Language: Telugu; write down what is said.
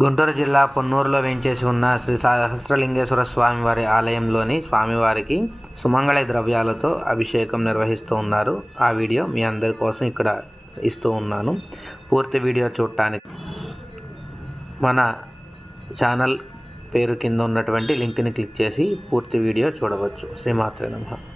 గుంటూరు జిల్లా పొన్నూరులో వేంచేసి ఉన్న శ్రీ సహస్రలింగేశ్వర స్వామివారి ఆలయంలోని స్వామివారికి సుమంగళ ద్రవ్యాలతో అభిషేకం నిర్వహిస్తూ ఉన్నారు. ఆ వీడియో మీ అందరి కోసం ఇక్కడ ఇస్తూ ఉన్నాను. పూర్తి వీడియో చూడటానికి మన ఛానల్ పేరు కింద ఉన్నటువంటి లింక్ని క్లిక్ చేసి పూర్తి వీడియో చూడవచ్చు. శ్రీమాత్రే నమః.